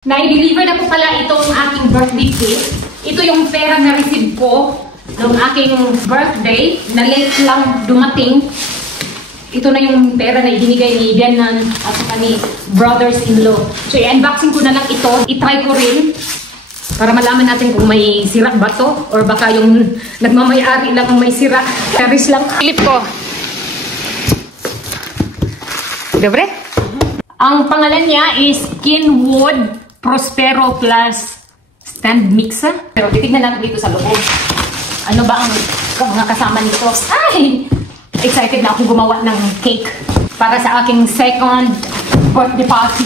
Na-deliver na po pala itong aking birthday cake. Ito yung pera na receive ko noong aking birthday na late lang dumating. Ito na yung pera na ibinigay ni Bianan at saka ni brothers-in-law. So i-unboxing ko na lang ito. I-try ko rin para malaman natin kung may sira ba to or baka yung nagmamayari lang kung may sira. Charis lang. Clip ko. Dobre? Ang pangalan niya is Kenwood Prospero Plus Stand Mixer. Pero titignan natin dito sa loob. Ano ba ang mga kasama nito? Ay! Excited na ako gumawa ng cake para sa aking second birthday party.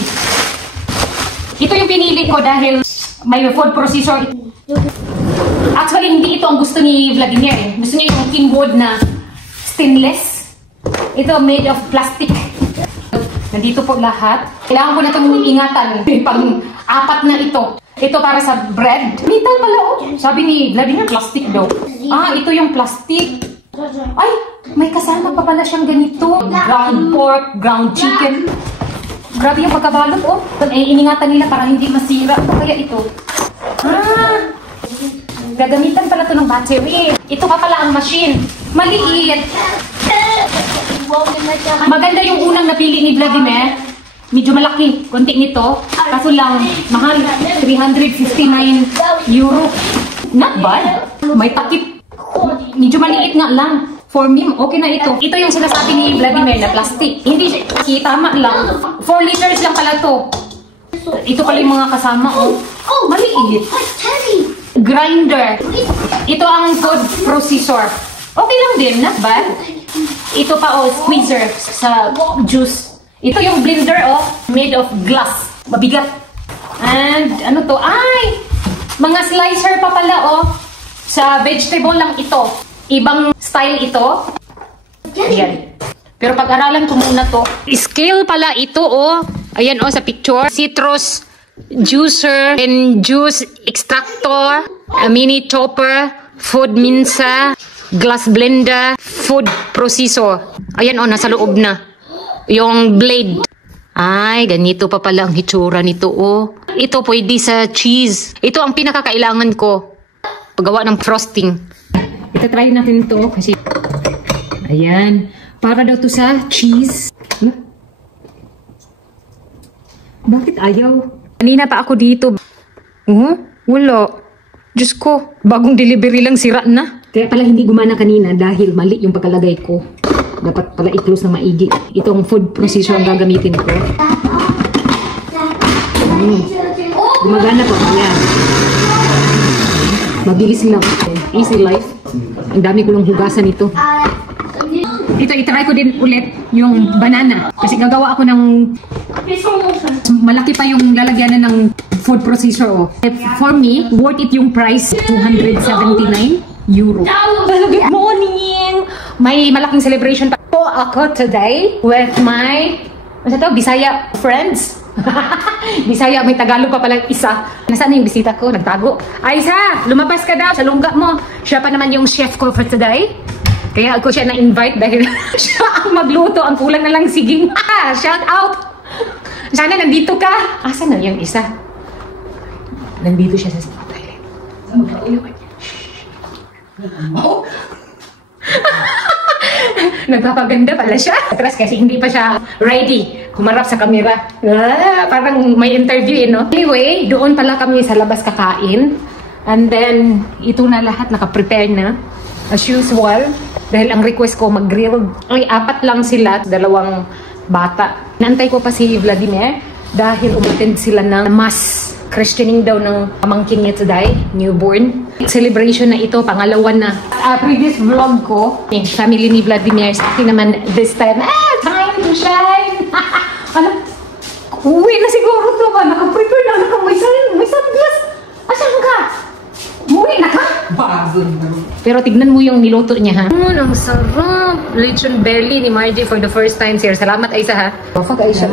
Ito yung pinili ko dahil may food processor. Actually, hindi ito ang gusto ni Vladimir. Gusto niya yung Kenwood na stainless. Ito made of plastic. Nandito po lahat. Kailangan ko na itong ingatan. Pang-apat na ito. Ito para sa bread. Metal pala oh. Sabi ni Vladimir, plastic daw. Ah, ito yung plastic. Ay, may kasama pa pala siyang ganito. Ground pork, ground chicken. Grabe yung pagkabalot oh. Iningatan nila para hindi masira. Ano kaya ito? Ah, gagamitan pala ito ng battery. Ito pa pala ang machine. Maliit. Maganda yung unang napili ni Vladimir. Medyo malaki. Konti nito. Kaso lang, mahal. 359 euro. Not bad. May takip. Medyo maliit nga lang. For me, okay na ito. Ito yung sinasabi ni Vladimir na plastic. Hindi siya. Tama lang. 4 liters lang pala to. Ito pala yung mga kasama. Oh, maliit. Grinder. Ito ang food processor. Okay lang din, not bad. Ito pa oh, squeezer sa juice. Ito yung blender oh, made of glass. Mabigat. And ano to? Ay! Mga slicer pa pala oh. Sa vegetable lang ito. Ibang style ito. Ayan. Pero pag-aralan ko muna to. Scale pala ito oh. Ayan oh sa picture. Citrus juicer and juice extractor. A mini chopper. Food minsa. Glass blender, food processor. Ayan oh, nasa loob na. Yung blade. Ay, ganito pa pala ang hitsura nito oh. Ito pwede sa cheese. Ito ang pinakakailangan ko. Paggawa ng frosting. Ito try natin ito kasi ayan. Para daw to sa cheese. Bakit ayaw? Kanina pa ako dito. Wala. Diyos ko, bagong delivery lang sira na. Kaya pala hindi gumana kanina dahil mali yung pagkalagay ko. Dapat pala i-close na maigi. Itong food processor ang gagamitin ko. Gumagana po. Ayan. Mabilis lang. Easy life. Ang dami ko lang hugasan ito. Ito, itry ko din ulit yung banana. Kasi gagawa ako ng malaki pa yung lalagyanan ng food processor. Oh. For me, worth it yung price. 279 euro. Good morning! May malaking celebration pa po ako today with my Bisaya friends. Bisaya, may Tagalog pa pala isa. Nasaan na yung bisita ko? Nagtago. Aisa, lumabas ka daw sa lungga mo. Siya pa naman yung chef ko for today. Kaya ako siya na-invite dahil siya ang magluto. Ang kulang na lang siging. Shout out! Sana nandito ka. Asa na yung isa? Nandito siya sa toilet. Oh. Nagpapaganda pala siya. Atras kasi hindi pa siya ready humarap sa camera. Parang may interview no? Anyway, doon pala kami sa labas kakain. And then, ito na lahat nakaprepare na. As usual. Dahil ang request ko mag-grill. Ay, 4 lang sila. 2 bata. Naantay ko pa si Vladimir dahil umattend sila ng mass. Christening daw ng pamangkin niya today, newborn. Celebration na ito, pangalawa na. Previous vlog ko, family ni Vladimir, sa akin naman this time, time to shine! Alam, uwi na siguro ito ba? Naka-prepare na, may sunglass. Asan ka? Uwi na ka? Pero tignan mo yung niluto niya ha. Ang sarap! Lechon belly ni Margie for the first time, sir. Salamat Aisa ha. Wafag Aisa.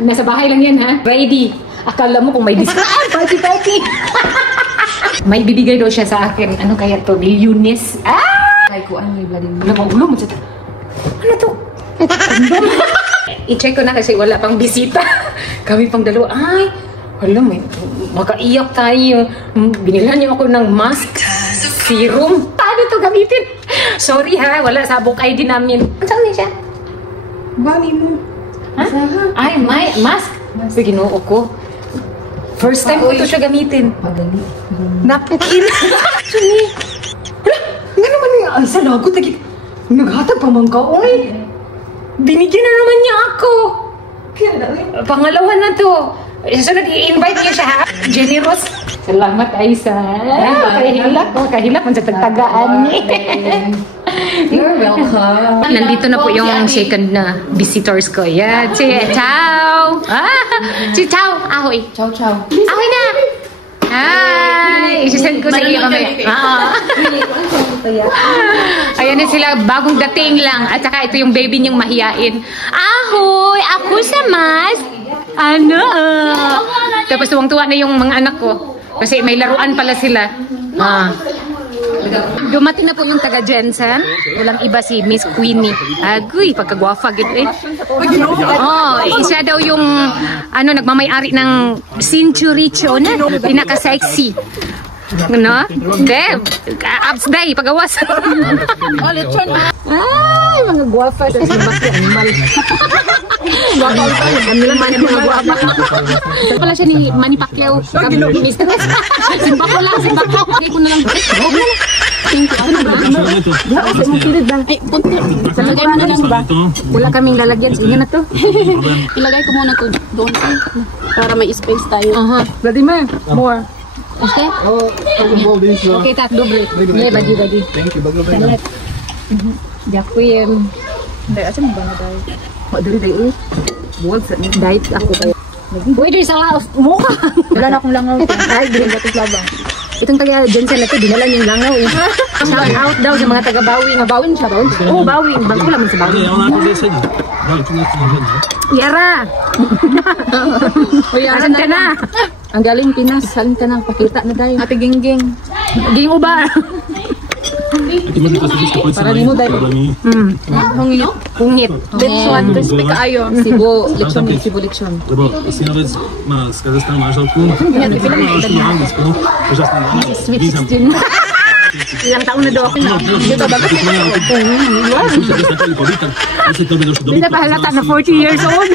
Nasa bahay lang yan ha. Ready. Akala mo kung may discount. Party. May bibigay daw siya sa akin. Ano kaya to? Milliones. Kay kuan ni Vladimir. Ulo mo siya. Ano to? i-check ko na kasi wala pang bisita. Kami pang dalawa. Ay, wala, makaiyak tayo. Binilhan niyo ako ng mask, serum. Paano to gamitin? Sorry ha, wala sabok ID namin. Saan niya siya? Bali mo. Ha? Ay, may mask. Sige, ginoo ko. First time ko ito siya gamitin. Magali. Napkin. Suni. Wala, nga naman niya. Ay, sa lagot. Naghatag pa man ka, oy. Binigyan na naman niya ako. Kaya na, Pangalawa na to. Susunod, i-invite niyo siya, ha? Generous. Salamat, Aisa. Kahilap ang sa tagtagaan niya. You're welcome. Nandito na po yung second na visitors ko. Yeah, ciao! Si Ciao! Ahoy! Ciao, ciao. Ahoy na! Hi! Isisend ko sa iyo kami. Ayan na sila, bagong dating lang. At saka ito yung baby niyong mahiyain. Ahoy! Ako sa mas! Ano? Tapos tuwang-tuwa na yung mga anak ko. Kasi may laruan pala sila. Dumating na po yung taga Jensen. Walang iba si Miss Queenie. Agoy, pagkagwafa gito eh. Siya daw yung nagmamay-ari ng Centurion. Pinaka-sexy. No? Deb, abs day, pagawas. Ay, mga guwafa. Simbak yung animal. Guwafa ko tayo. Ano lang man yung mga guwafa. Ito pala siya ni Manny Pacquiao. Mistress. Simbak ko lang, simbak ko. Kaya ko na lang. Thank you. Ano ba? Ay, punti. Salagay mo na lang ba? Wala kaming lalagyan. Sige na to. Ilagay ko muna to doon para may space tayo. Vladimir, more. Okay? Okay, Okay, tak doble. Nie, bagi. Thank you, bago Salat. Дякуємо. Hindi, asa mo ba na tayo? Dari. Buwag sa diet ako kayo. Uy, there's a lot of mukha. Wala na akong langaw. Ay, bilhin natin labang. Itong taga Jensen na to, dinala niyong langaw eh. Shout out daw sa mga taga Bawin. Bawin siya, Bawin? Oo, Bawin. Bangko lang sa Bawin. Yara! Asan ka na? Ang galing Pinas, salin ka na, pakita na tayo. Ate Gingging. Ging ubar. Para di mo dahil. Hungit. Kungit. Lechon, crispy kaayo. Sibo, lechon. Lebo synowiec ma ze strony marszałku. Sweet 16. Ilang taon na daw ako na. Dito ba? Hindi na pahalata na 40 years old.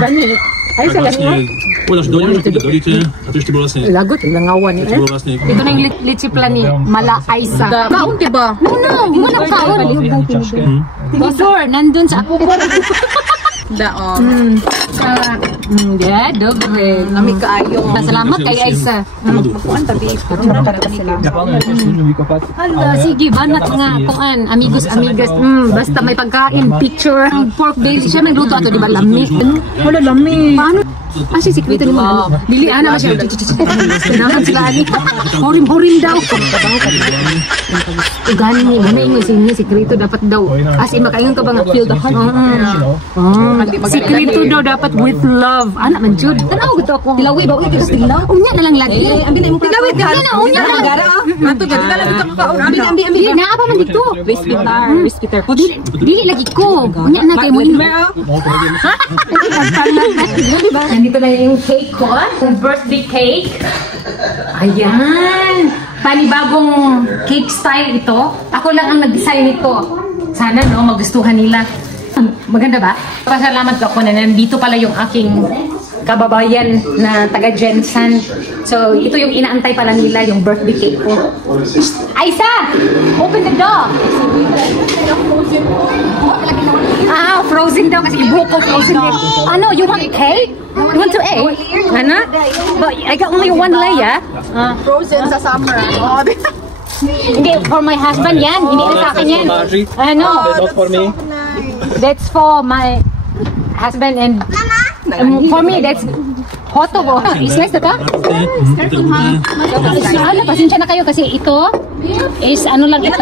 Gani. Ay, sa ganyan. Lagot, langawan. Ito na yung litsiplan ni Mala Aisa. Kaun, diba? No, mo na kaon. Before, nandun sa ako. Daon. Yeah, dobre. Nami kaayo. Salamat kay Aisa. Kuan tabi. Picture para sila. Hala, sige, banat nga. Kuan, amigos. Basta may pagkain, picture. Pork belly. Siya nagluto ato, di ba? Lami. Wala lami. Paano? Si sikwito ni mo. Dili, ba siya? Kailangan sila, Horim-horim daw. Ugani ni, muna yung sikrito dapat daw. As in, makaingon ka ba nga? Feel the heart. Sikrito daw dapat with love. Anak man, Jude. Tanaw ko ako. Tilawi ba? Uy, tigas tilaw. Unya na lang lagi. Tilawi, tilawi na. Unya na lang. Ato, gati ka lang itong kaun. Ambi. Naa pa man dito. Respitar. Dili lagi ko. Unya na kay mo. Nandito na yung cake ko. Yung birthday cake. Ayan. Panibagong cake style ito. Ako lang ang nag-design nito. Sana magustuhan nila. Maganda ba? Pasalamat ako na nandito pala yung aking kababayan na taga Jensen. So, ito yung inaantay pala nila, yung birthday cake ko. Aisa! Open the door! Frozen daw kasi ibuko frozen cake. Ano, you want cake? You want to eat? Ano? But I got only one layer. Frozen sa summer. Hindi, for my husband yan. Hindi na sa akin yan. Ano? Not for me. That's for my husband and for me, that's hot of Is nice na ka? Pasensya na kayo kasi ito is ano lang ito.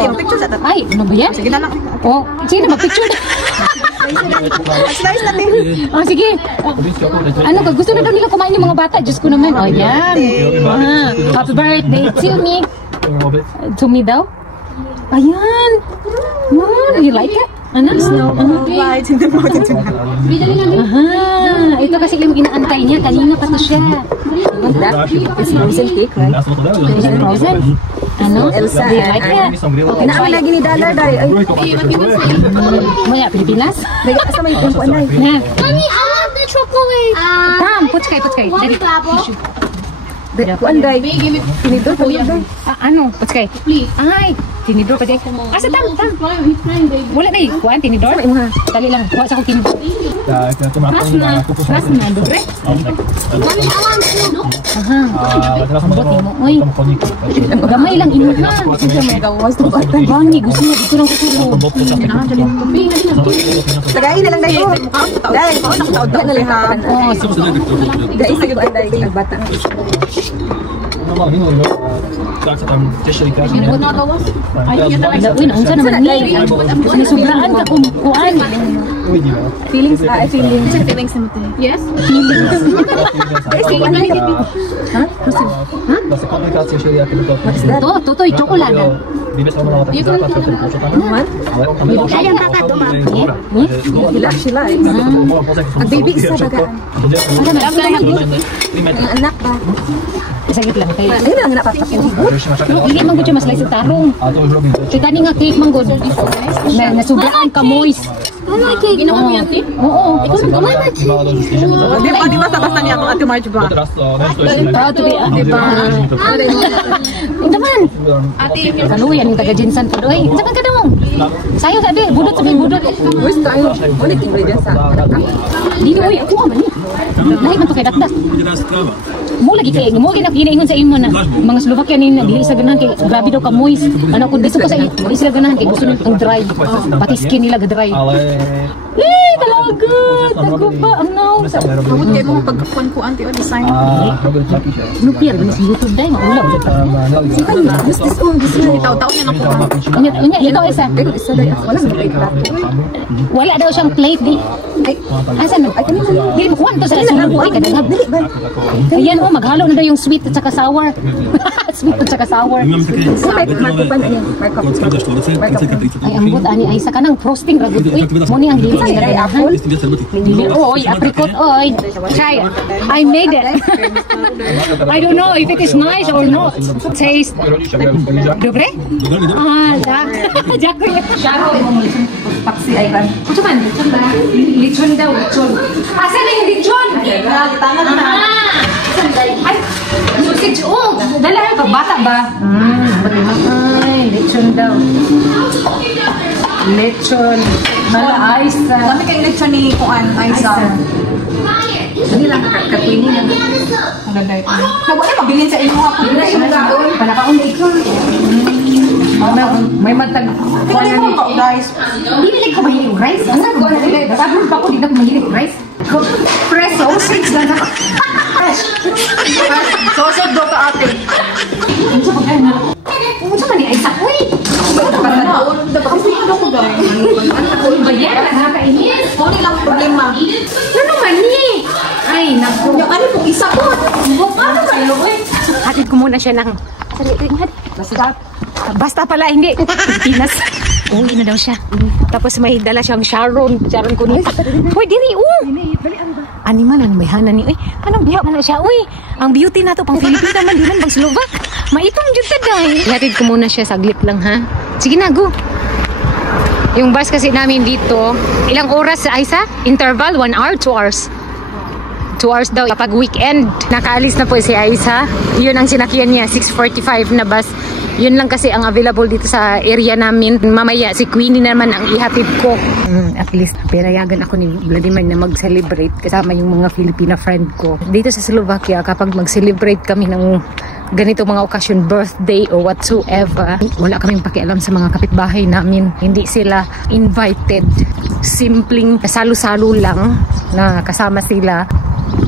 Ay, ano ba yan? Sige na lang. Oh, sige na, mag-picture na. Slice natin. Oh, sige. Ano ka? Gusto na daw nila kumain yung mga bata. Diyos ko naman. Oh, yan. Happy birthday to me. To me daw. Ayan. You like it? Ano? Lights in the mountains. Aha, ito kasi yung inaantay niya. Kanina pa to siya. It's frozen cake, right? Frozen? Ano? Elsa Do you like it? Okay, Naami lagi ni Dollar, Day. Ay, Maya, Pilipinas? asa may tempuan, Day. Na. Mommy, I want the chocolate. Tam, putskay. Dali. Kuan, Day. Tinidor, Day. Ano? Putskay. Please. Ay, tinidor pa dyan. Asa tam? He's flying, baby. Wala na eh. Kuhaan, tinidor? Dali lang. Kuha sa akong tinidor. Mas na, dobre? Mommy, I want two. Aha. Buti mo. Uy, gamay lang inuha. Bani, gusto niya. Gusto lang kusulo. Tagay na lang, Day. Day, nakataod na lihat. Oh, Day, sige ba, Day? Nagbata. uy, naunsa naman ni. Nasubraan ka kung kuhaan. Feelings, feelings. Feelings na mo, Yes? To, tutoy, chocolate. She likes. Ang baby isa dagaan. Ang anak ba? Sagit lang kayo. Ayun ang anak papakin. Hindi man gud siya mas laisig tarong. Si kani nga cake man gud. Nasubraan ka moist. Ginawa mo yan, Tip? Oo. Di ba sa basta niya ang Ate Marge ba? Proud to be, di ba? Ito man. Ate, Kaluyan yung taga-Jinsan pa doy. Ito man ka dong. Sayo sabi, budot sabi, budot. Where's tayo? Ulit ingredients sa Dili, uy, ako man ni. Lahi man to kay dakdas. Mo lagi kay mo ginaingon sa imo na mga Slovakia ni dili sa ganahan kay grabe daw ka moist. Ano kun gusto ko sa dili sila ganahan kay gusto nila ang dry. Pati skin nila ga dry. Talaga. Tago pa ang now. Huwag kayo mga pagkakuan-kuan tayo design. Lupir ba sa YouTube dai maulaw. Gusto niya tao-tao niya nakuha. Unya ikaw isa. Pero isa dahil wala na may plato. Wala daw siyang plate di. Ay, asan? Di mo kuwan to sa sulubo ay kadagag. Ayan oh, maghalo na daw yung sweet at saka sour. Sweet at saka sour. Ay, ambot ani ay sa kanang frosting ra gud. Uy, mo ni ang hilsa ni apple. Oy, apricot oy. Try. I made it. I don't know if it is nice or not. Taste. Dobre? Ah, jak. Sharo mo lechon paksi ay kan. Kuto man lechon ba? Lechon daw, lechon. Asa na yung lechon? Tangan na. Ay, sausage. Oh, dala ka bata ba? Ay, lechon daw. Lechon. Mala Aisa. Dami kayong lechon ni Kuan, Aisa. Hindi lang kakatwini lang. Ang ganda ito. Wala mabilin sa inyo ako. Panakaon lechon. May matag. Tingnan niyo po, guys. Hindi nila ko mahilig rice. Ano ko? Sabi pa ko, hindi na ko mahilig rice. Fresh sausage lang ako. Fresh. Sausage daw ka ate. Ano man ni Aisa? Uy! Dapat kasi ano ko guys. Uy, bayan. Nakakainis. Ano lang problema? Ano man ni? Ay, naku. Yung ano kung isa po. Ano ba yun? Hatid ko muna siya ng... Basta pala, hindi. Pilipinas. Uwi na daw siya. Tapos may dala siyang Sharon. Sharon ko niya. Uy, diri, Animal, ano may hana ni? Uy, anong biyak na siya? Uy, ang beauty na to, pang Pilipino naman, di man, pang Slovak. Maitong dyan ta, day. Hatid ko muna siya, saglit lang, ha? Sige na, go. Yung bus kasi namin dito, ilang oras, Aisa? Interval, 1 hour, 2 hours? 2 hours daw. Kapag weekend, nakaalis na po si Aisa. Yun ang sinakyan niya, 6:45 na bus. Yun lang kasi ang available dito sa area namin. Mamaya, si Queenie naman ang ihatid ko. At least, pinayagan ako ni Vladimir na mag-celebrate kasama yung mga Filipina friend ko. Dito sa Slovakia, kapag mag-celebrate kami ng ganito mga okasyon, birthday or whatsoever, wala kaming pakialam sa mga kapitbahay namin. Hindi sila invited. Simpleng salo-salo lang na kasama sila.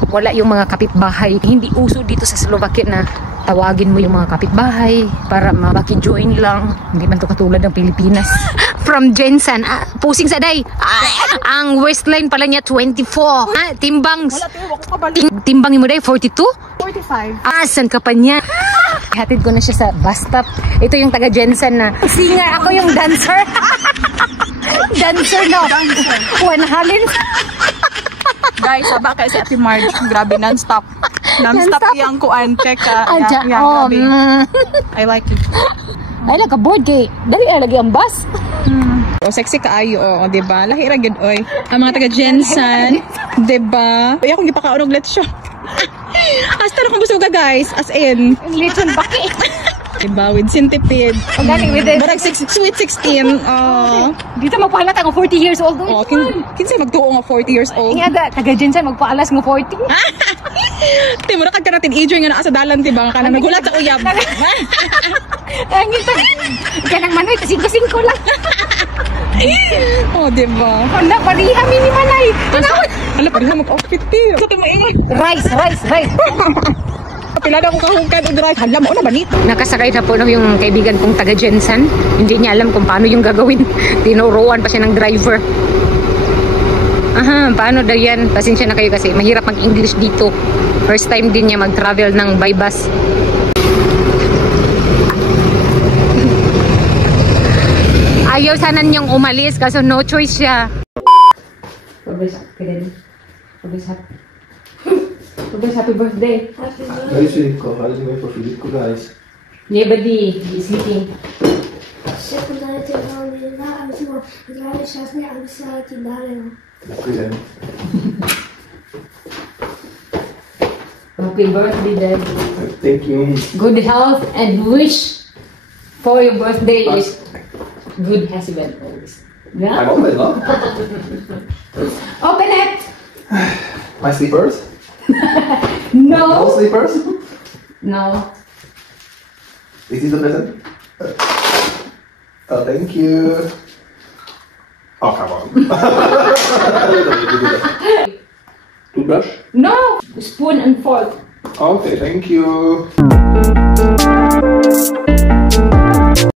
Wala yung mga kapitbahay. Hindi uso dito sa Slovakia na tawagin mo yung mga kapitbahay para maki-join lang. Hindi man to katulad ng Pilipinas. From Jensen, pusing sa day. Ang waistline pala niya 24. Timbang. Timbang mo day 42? 45. Asan ka pa niya? Hatid ko na siya sa bus stop. Ito yung taga Jensen na singer, ako yung dancer. Dancer no. One halin. Guys, saba kay si Ate Marge. Grabe, non-stop. Non-stop yung kuan. Teka. Aja. Yeah, grabe. I like it. Ay, naka-board kay. Dali ay lagi ang bus. Oh, sexy kaayo, oh, diba? Lahi ra gyud oy. Ang mga taga Jensen, diba? Ay, akong gipakaon og lechon. Hasta na kung gusto ka, guys. As in. Lechon baki. Diba? With centipede. Galing with it. Barag sweet 16. Oh. Dito magpahalata ng 40 years old. Oh, kinsay magtuo nga 40 years old. Nga taga Jensen magpaalas ng 40. Timura ka natin age nga naa sa dalan, diba? Kana nagulat sa uyab. Ang ito. Kanang manoy, 5-5 lang. Oh, diba? Wala, pariha minimalay. Tinawad. Hala, pariha mag-outfit tiyo. Sa tumaingat. Rice. Pila na kong kahungkan o drive. Hala, mo na ba nito? Nakasakay na po yung kaibigan kong taga Jensen. Hindi niya alam kung paano yung gagawin. Tinuruan pa siya ng driver. Aha, paano daw yan? Pasensya na kayo kasi mahirap mag-English dito. First time din niya mag-travel ng by bus. Ayaw sana niyang umalis kasi no choice siya. Happy birthday. Dali Filipko. Dali si May po Filipko, guys. Nobody is sleeping. Happy birthday, Dad. Thank you. Good health and wish for your birthday is good husband always. I'm Yeah? always up. Open it! My slippers? No! No slippers? No. Is this the present? Oh, thank you. Oh, come on. Toothbrush? No! Spoon and fork. Okay, thank you.